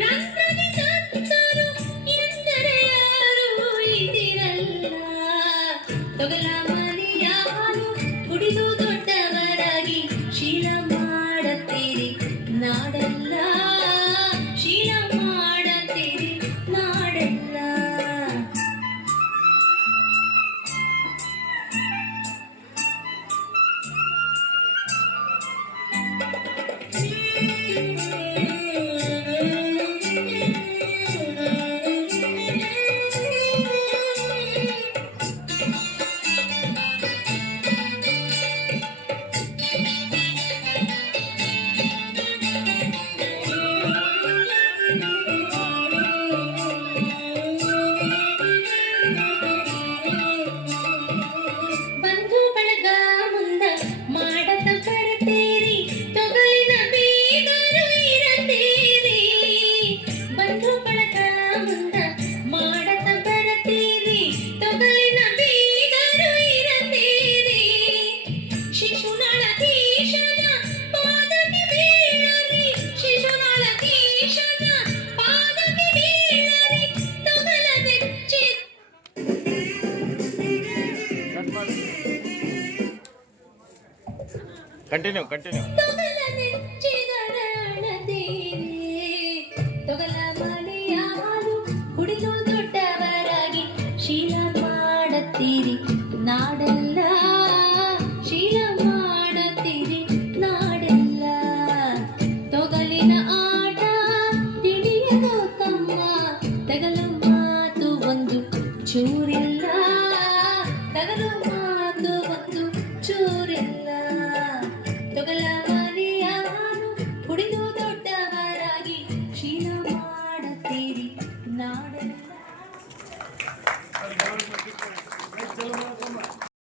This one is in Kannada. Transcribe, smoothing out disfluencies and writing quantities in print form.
ರಂಧ್ರಗೆ ಸತ್ತರು ಎಂದರೆ ಯಾರೂ ಇದಿರಲ್ಲ. ತೊಗಲ ಮನೆಯ ಹಾಲು ಕುಡಿದು ದೊಡ್ಡವರಾಗಿ ಶೀಲ ಮಾಡತ್ತೀರಿ ನಾಡೆಲ್ಲ, ಶೀಲ ಮಾಡತ್ತೀರಿ ನಾಡೆಲ್ಲ. ಬಂಧು ಬಳಗ ಮುಂದ ಮಾಡತ ಬರತೀರಿ ತೊಗಲಿನ ಬೀಗರು ಇರತೀರಿ. ಬಂಧು ಬಳಗ ಮುಂದ ಮಾಡತ ಬರತೀರಿ ತೊಗಲಿನ ಬೀಗರು ಇರತೀರಿ. ಶಿಶುನಾಳಧೀಶನ ಪಾದಕ್ಕೆ ಬೀಳರಿ, ಶಿಶುನಾಳಧೀಶನ ಪಾದಕ್ಕೆ ಬೀಳರಿ ತೊಗಲ ಬೆಚ್ಚಿ. ಕಂಟಿನ್ಯೂ ತೊಗಲ ನೆಚ್ಚಿದರಳತೀರಿ, ತೊಗಲ ಮನೆಯ ಹಾಲು ಕುಡಿದು ದೊಡ್ಡವರಾಗಿ ಶೀಲ ಮಾಡತ್ತೀರಿ ನಾಡೆಲ್ಲ, ಶೀಲ ಮಾಡತ್ತೀರಿ ನಾಡೆಲ್ಲ. ತೊಗಲಿನ ಆಟ ತಿಳಿಯದು ತಮ್ಮ, ತಗಲ ಮಾತು ಒಂದು ಚೂರಿಲ್ಲ.